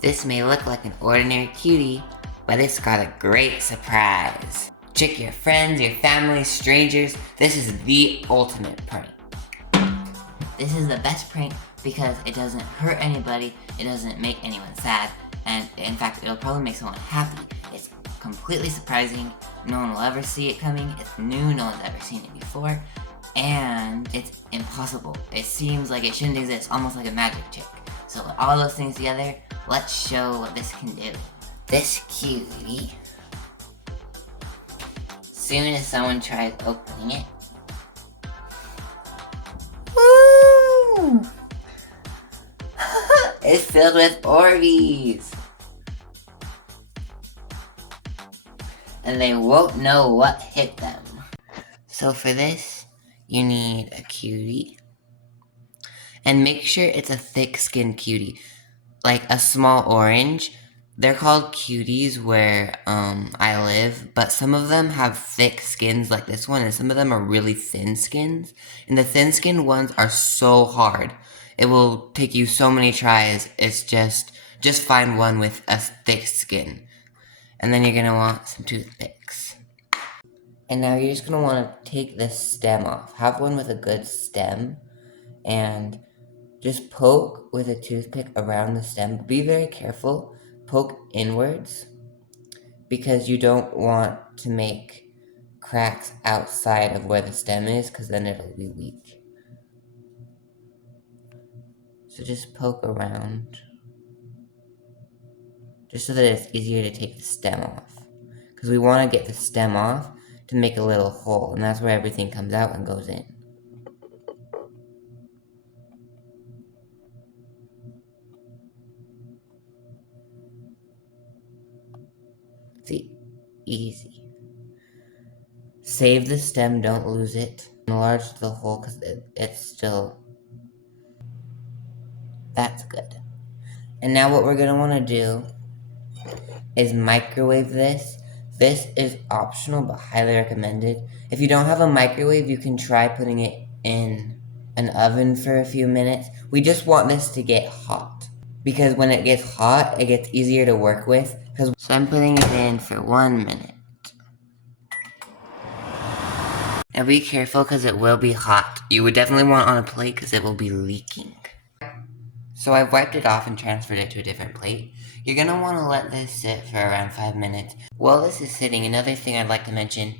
This may look like an ordinary cutie, but it's got a great surprise. Trick your friends, your family, strangers. This is the ultimate prank. This is the best prank because it doesn't hurt anybody, it doesn't make anyone sad, and in fact, it'll probably make someone happy. It's completely surprising, no one will ever see it coming, it's new, no one's ever seen it before, and it's impossible. It seems like it shouldn't exist, almost like a magic trick. So with all those things together, let's show what this can do. This cutie, soon as someone tries opening it, woo! It's filled with ORBEEZ! And they won't know what hit them. So for this, you need a cutie. And make sure it's a thick-skinned cutie. Like a small orange. They're called cuties where I live, but some of them have thick skins like this one, and some of them are really thin skins. And the thin skinned ones are so hard. It will take you so many tries. It's just find one with a thick skin. And then you're gonna want some toothpicks. And now you're just gonna wanna take the stem off. Have one with a good stem, and just poke with a toothpick around the stem. Be very careful. Poke inwards because you don't want to make cracks outside of where the stem is, because then it'll be weak. So just poke around just so that it's easier to take the stem off, because we want to get the stem off to make a little hole, and that's where everything comes out and goes in. See? Easy. Save the stem, don't lose it. Enlarge the hole because it's still... That's good. And now what we're going to want to do is microwave this. This is optional but highly recommended. If you don't have a microwave, you can try putting it in an oven for a few minutes. We just want this to get hot, because when it gets hot, it gets easier to work with. So I'm putting it in for 1 minute. Now be careful because it will be hot. You would definitely want it on a plate because it will be leaking. So I've wiped it off and transferred it to a different plate. You're going to want to let this sit for around 5 minutes. While this is sitting, another thing I'd like to mention,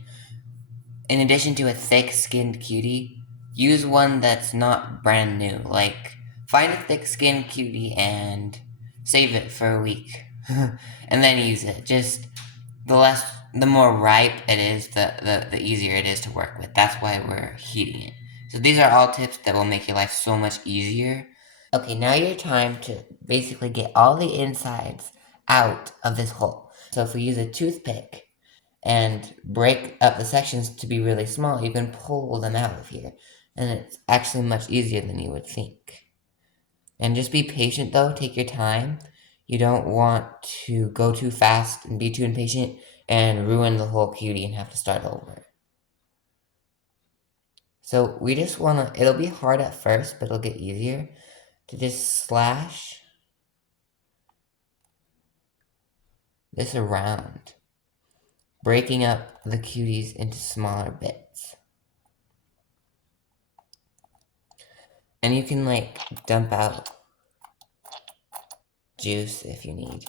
in addition to a thick-skinned cutie, use one that's not brand new. Like, find a thick-skinned cutie and save it for a week. And then use it. Just the more ripe it is, the easier it is to work with. That's why we're heating it. So these are all tips that will make your life so much easier. Okay, now your time to basically get all the insides out of this hole. So if we use a toothpick and break up the sections to be really small, you can pull them out of here. And it's actually much easier than you would think. And just be patient though, take your time. You don't want to go too fast and be too impatient and ruin the whole cutie and have to start over. So we just want to, it'll be hard at first, but it'll get easier to just slash this around, breaking up the cuties into smaller bits. And you can like dump out juice if you need.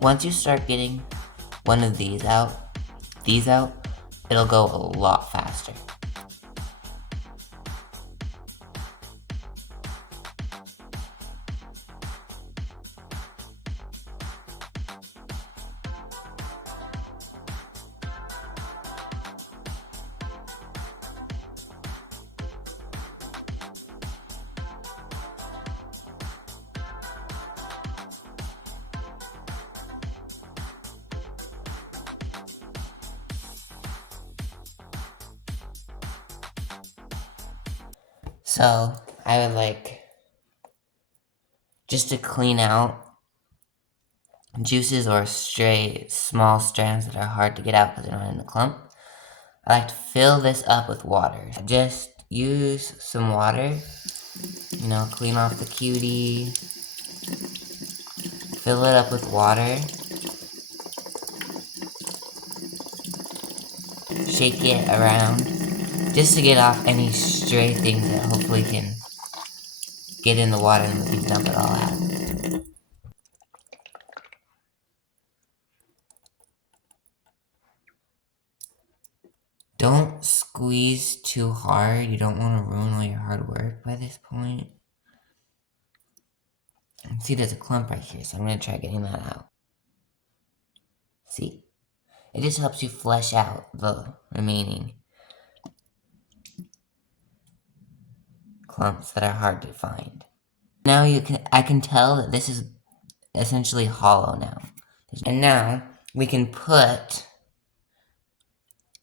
Once you start getting one of these out, it'll go a lot faster. So, I would like, just to clean out juices or stray small strands that are hard to get out because they're not in the clump, I like to fill this up with water. Just use some water, clean off the cutie, fill it up with water, shake it around, just to get off any stray things that hopefully can get in the water and we can dump it all out. Don't squeeze too hard. You don't want to ruin all your hard work by this point. And see, there's a clump right here, so I'm going to try getting that out. See? It just helps you flesh out the remaining clumps that are hard to find. Now I can tell that this is essentially hollow now. And now we can put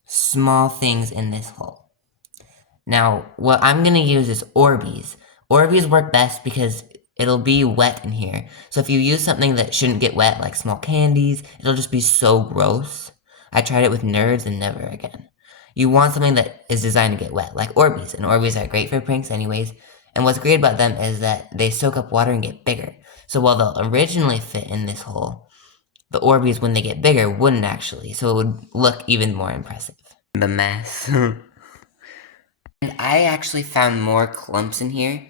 small things in this hole. Now, what I'm going to use is ORBEEZ. ORBEEZ work best because it'll be wet in here. So if you use something that shouldn't get wet, like small candies, it'll just be so gross. I tried it with Nerds and never again. You want something that is designed to get wet, like ORBEEZ. And ORBEEZ are great for pranks anyways. And what's great about them is that they soak up water and get bigger. So while they'll originally fit in this hole, the ORBEEZ, when they get bigger, wouldn't actually. So it would look even more impressive. The mess. And I actually found more clumps in here.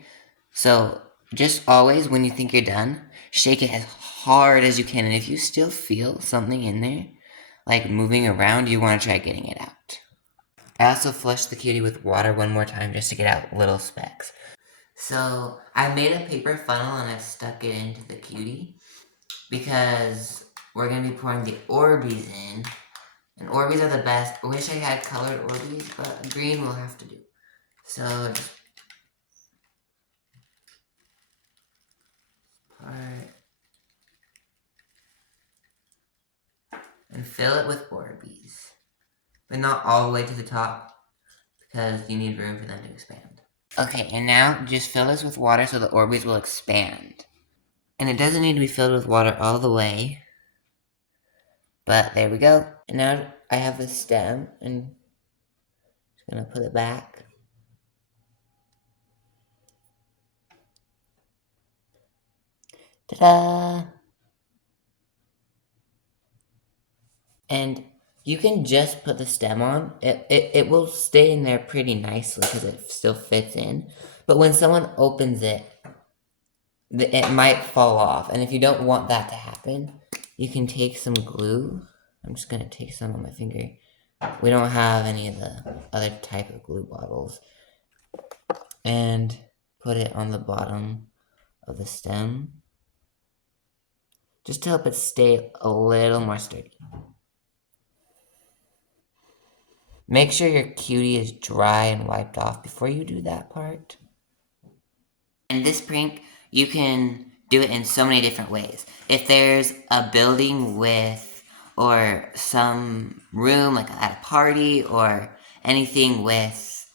So just always, when you think you're done, shake it as hard as you can. And if you still feel something in there, like moving around, you want to try getting it out. I also flushed the cutie with water one more time just to get out little specks. So I made a paper funnel and I stuck it into the cutie because we're going to be pouring the ORBEEZ in. And ORBEEZ are the best. I wish I had colored ORBEEZ, but green will have to do. So just part and fill it with ORBEEZ, but not all the way to the top because you need room for them to expand. Okay, and now just fill this with water so the ORBEEZ will expand. And it doesn't need to be filled with water all the way, but there we go. And now I have the stem, and I'm just gonna put it back. Ta-da! And you can just put the stem on. It will stay in there pretty nicely because it still fits in. But when someone opens it, it might fall off. And if you don't want that to happen, you can take some glue. I'm just going to take some on my finger. We don't have any of the other type of glue bottles. And put it on the bottom of the stem, just to help it stay a little more sturdy. Make sure your cutie is dry and wiped off before you do that part. And this prank, you can do it in so many different ways. If there's a building with, or some room, like at a party, or anything with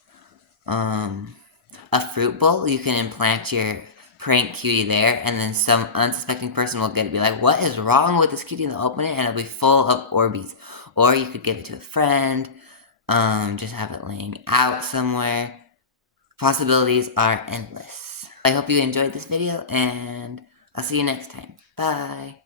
a fruit bowl, you can implant your prank cutie there, and then some unsuspecting person will get it, be like, what is wrong with this cutie? And they'll open it, and it'll be full of ORBEEZ. Or you could give it to a friend, just have it laying out somewhere. Possibilities are endless. I hope you enjoyed this video, and I'll see you next time. Bye!